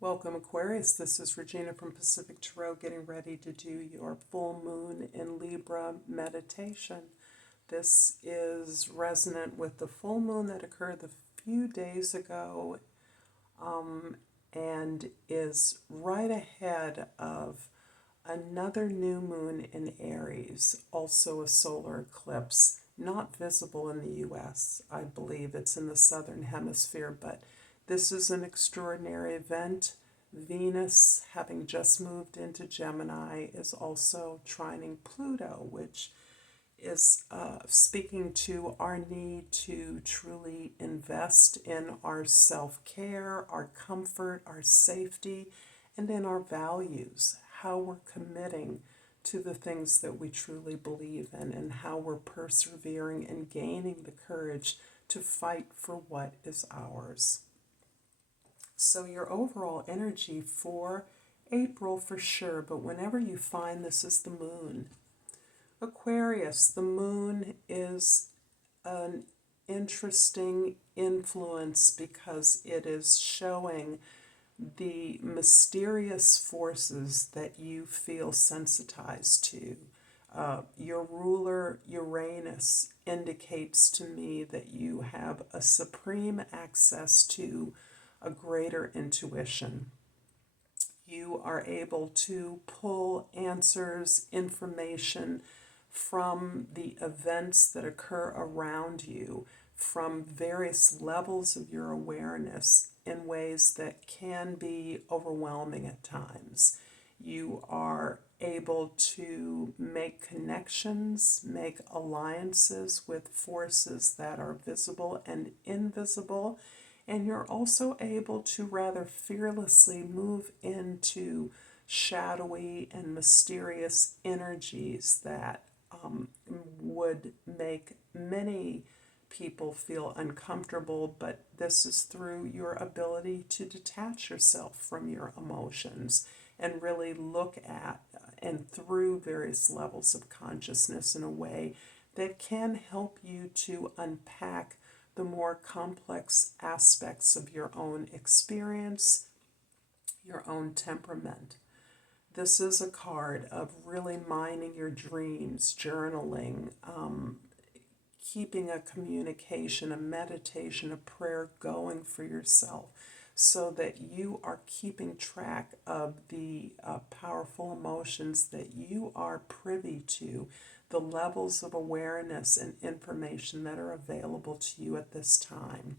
Welcome, Aquarius. This is Regina from Pacific Tarot getting ready to do your full moon in Libra meditation. This is resonant with the full moon that occurred a few days ago and is right ahead of another new moon in Aries, also a solar eclipse, not visible in the U.S. I believe it's in the southern hemisphere, but this is an extraordinary event. Venus, having just moved into Gemini, is also trining Pluto, which is speaking to our need to truly invest in our self-care, our comfort, our safety, and in our values, how we're committing to the things that we truly believe in and how we're persevering and gaining the courage to fight for what is ours. So your overall energy for April for sure, but whenever you find this is the moon. Aquarius, the moon is an interesting influence because it is showing the mysterious forces that you feel sensitized to. Your ruler, Uranus, indicates to me that you have a supreme access to a greater intuition. You are able to pull answers, information from the events that occur around you, from various levels of your awareness in ways that can be overwhelming at times. You are able to make connections, make alliances with forces that are visible and invisible, and you're also able to rather fearlessly move into shadowy and mysterious energies that would make many people feel uncomfortable, but this is through your ability to detach yourself from your emotions and really look at and through various levels of consciousness in a way that can help you to unpack the more complex aspects of your own experience, your own temperament. This is a card of really mining your dreams, journaling, keeping a communication, a meditation, a prayer going for yourself so that you are keeping track of the powerful emotions that you are privy to, the levels of awareness and information that are available to you at this time.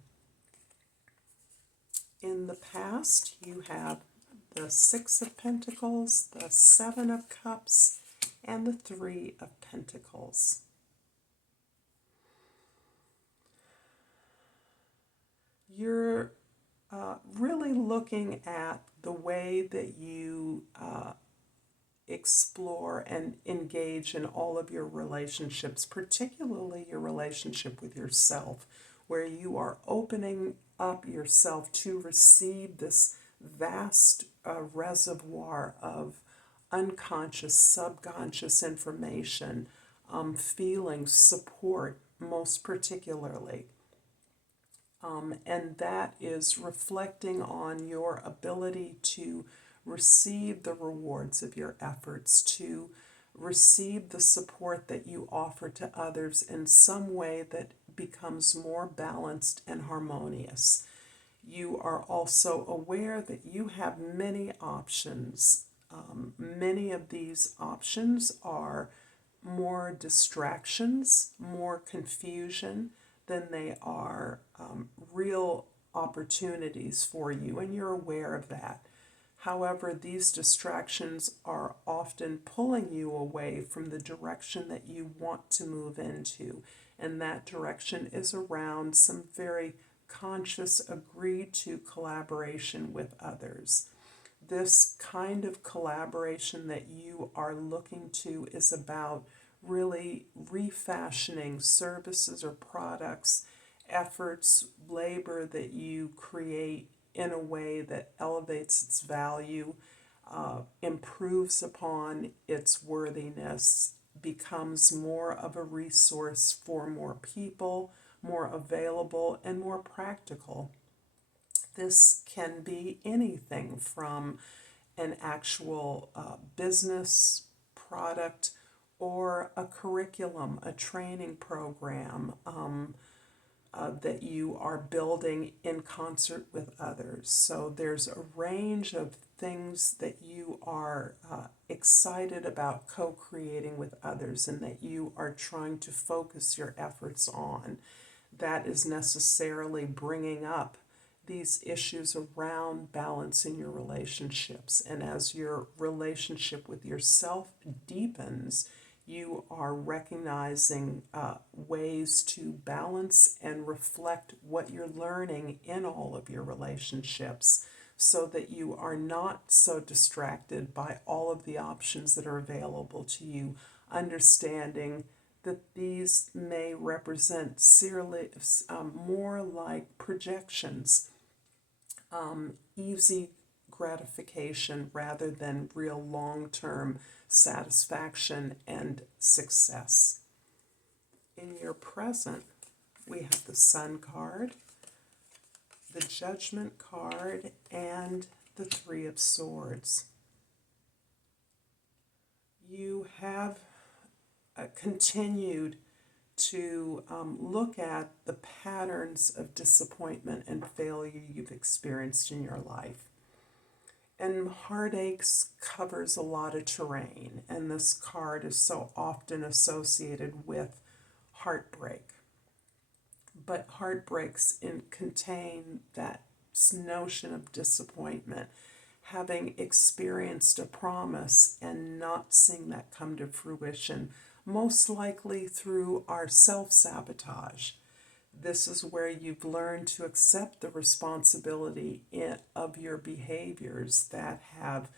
In the past, you have the Six of Pentacles, the Seven of Cups, and the Three of Pentacles. You're really looking at the way that you explore and engage in all of your relationships, particularly your relationship with yourself, where you are opening up yourself to receive this vast reservoir of unconscious, subconscious information, feelings, support, most particularly. And that is reflecting on your ability to receive the rewards of your efforts, to receive the support that you offer to others in some way that becomes more balanced and harmonious. You are also aware that you have many options. Many of these options are more distractions, more confusion than they are real opportunities for you, and you're aware of that. However, these distractions are often pulling you away from the direction that you want to move into, and that direction is around some very conscious, agreed to collaboration with others. This kind of collaboration that you are looking to is about really refashioning services or products, efforts, labor that you create in a way that elevates its value, improves upon its worthiness, becomes more of a resource for more people, more available, and more practical. This can be anything from an actual business product or a curriculum, a training program that you are building in concert with others. So there's a range of things that you are excited about co-creating with others and that you are trying to focus your efforts on. That is necessarily bringing up these issues around balance in your relationships. And as your relationship with yourself deepens, you are recognizing ways to balance and reflect what you're learning in all of your relationships so that you are not so distracted by all of the options that are available to you, understanding that these may represent more like projections, easy gratification rather than real long-term satisfaction and success. In your present, we have the Sun card, the Judgment card, and the Three of Swords. You have continued to look at the patterns of disappointment and failure you've experienced in your life. And heartaches covers a lot of terrain, and this card is so often associated with heartbreak. But heartbreaks contain that notion of disappointment, having experienced a promise and not seeing that come to fruition, most likely through our self-sabotage. This is where you've learned to accept the responsibility of your behaviors that have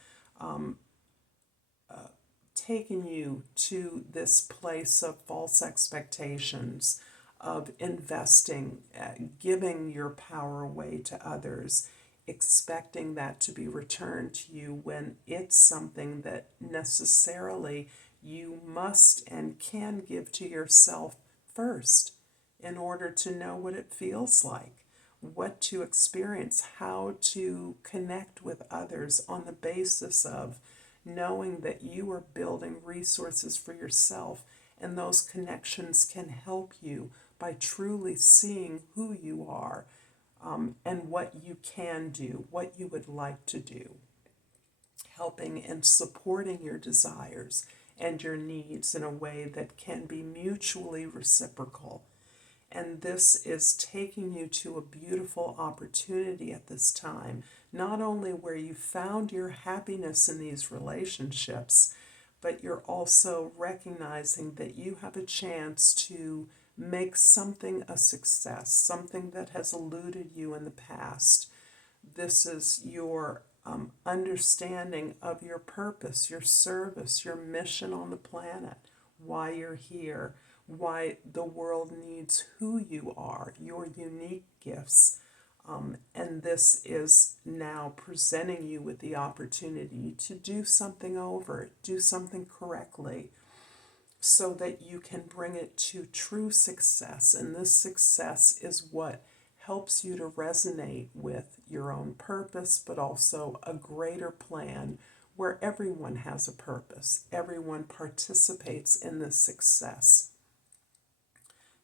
taken you to this place of false expectations, of investing, giving your power away to others, expecting that to be returned to you when it's something that necessarily you must and can give to yourself first in order to know what it feels like, what to experience, how to connect with others on the basis of knowing that you are building resources for yourself, and those connections can help you by truly seeing who you are and what you can do, what you would like to do, helping and supporting your desires and your needs in a way that can be mutually reciprocal. And this is taking you to a beautiful opportunity at this time, not only where you found your happiness in these relationships, but you're also recognizing that you have a chance to make something a success, something that has eluded you in the past. This is your understanding of your purpose, your service, your mission on the planet, why you're here, why the world needs who you are, your unique gifts. And this is now presenting you with the opportunity to do something over, do something correctly, so that you can bring it to true success. And this success is what helps you to resonate with your own purpose, but also a greater plan where everyone has a purpose. Everyone participates in this success.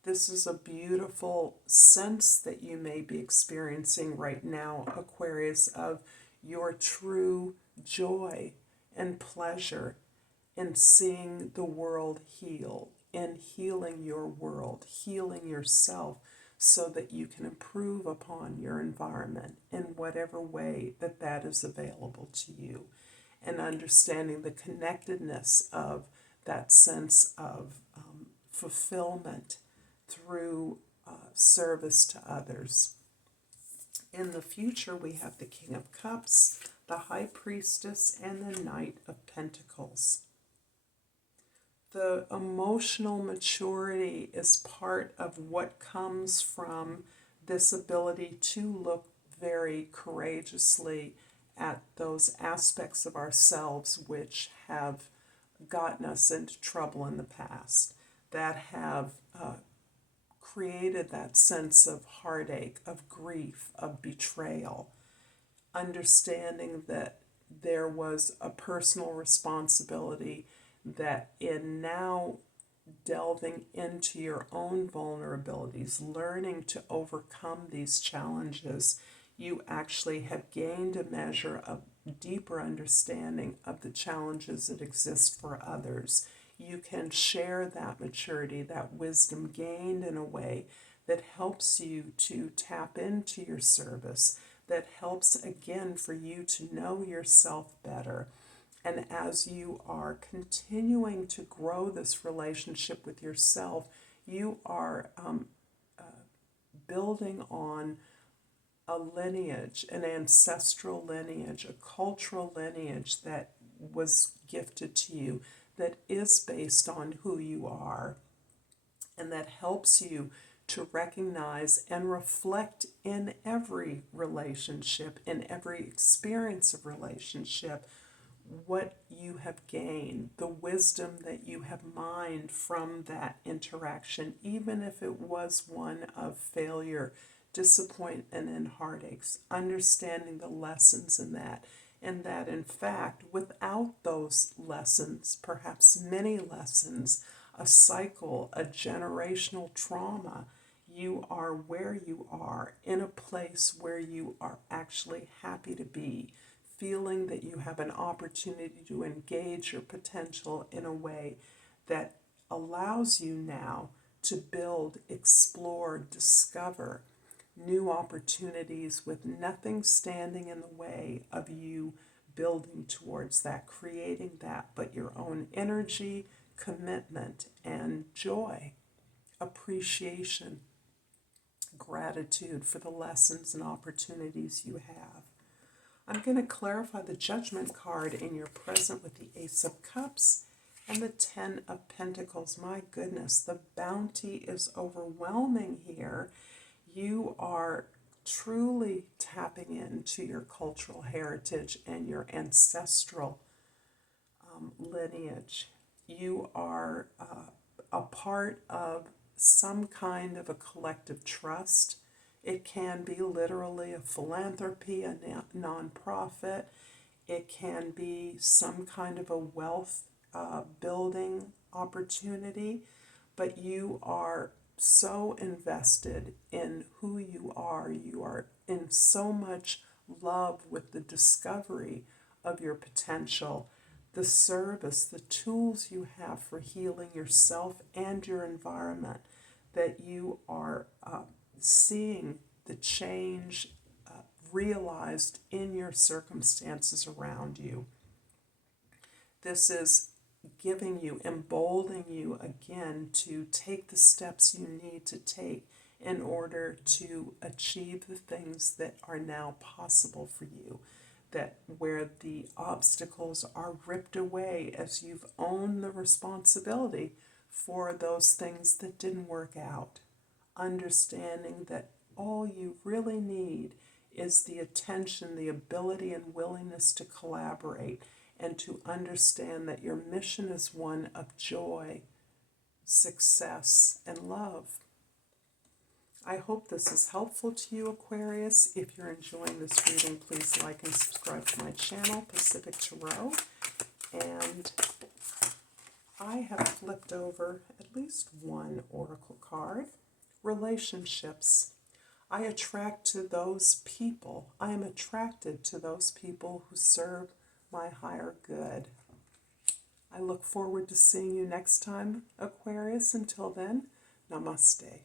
This is a beautiful sense that you may be experiencing right now, Aquarius, of your true joy and pleasure in seeing the world heal, in healing your world, healing yourself, so that you can improve upon your environment in whatever way that that is available to you, and understanding the connectedness of that sense of fulfillment through service to others. In the future, we have the King of Cups, the High Priestess, and the Knight of Pentacles. The emotional maturity is part of what comes from this ability to look very courageously at those aspects of ourselves which have gotten us into trouble in the past, that have created that sense of heartache, of grief, of betrayal. Understanding that there was a personal responsibility, that in now delving into your own vulnerabilities, learning to overcome these challenges, you actually have gained a measure of deeper understanding of the challenges that exist for others. You can share that maturity, that wisdom gained in a way that helps you to tap into your service, that helps again for you to know yourself better. And as you are continuing to grow this relationship with yourself, you are building on a lineage, an ancestral lineage, a cultural lineage that was gifted to you, that is based on who you are, and that helps you to recognize and reflect in every relationship, in every experience of relationship, what you have gained, the wisdom that you have mined from that interaction, even if it was one of failure, disappointment, and heartaches, understanding the lessons in that. And that, in fact, without those lessons, perhaps many lessons, a cycle, a generational trauma, you are where you are, in a place where you are actually happy to be, feeling that you have an opportunity to engage your potential in a way that allows you now to build, explore, discover new opportunities with nothing standing in the way of you building towards that, creating that, but your own energy, commitment, and joy, appreciation, gratitude for the lessons and opportunities you have. I'm going to clarify the Judgment card in your present with the Ace of Cups and the Ten of Pentacles. My goodness, the bounty is overwhelming here. You are truly tapping into your cultural heritage and your ancestral lineage. You are a part of some kind of a collective trust. It can be literally a philanthropy, a nonprofit. It can be some kind of a wealth building opportunity, but you are so invested in who you are. You are in so much love with the discovery of your potential, the service, the tools you have for healing yourself and your environment, that you are seeing the change realized in your circumstances around you. This is giving you, emboldening you again to take the steps you need to take in order to achieve the things that are now possible for you, that where the obstacles are ripped away as you've owned the responsibility for those things that didn't work out, understanding that all you really need is the attention, the ability and willingness to collaborate, and to understand that your mission is one of joy, success, and love. I hope this is helpful to you, Aquarius. If you're enjoying this reading, please like and subscribe to my channel, Pacific Tarot. And I have flipped over at least one oracle card. Relationships. I attract to those people. I am attracted to those people who serve my higher good. I look forward to seeing you next time, Aquarius. Until then, Namaste.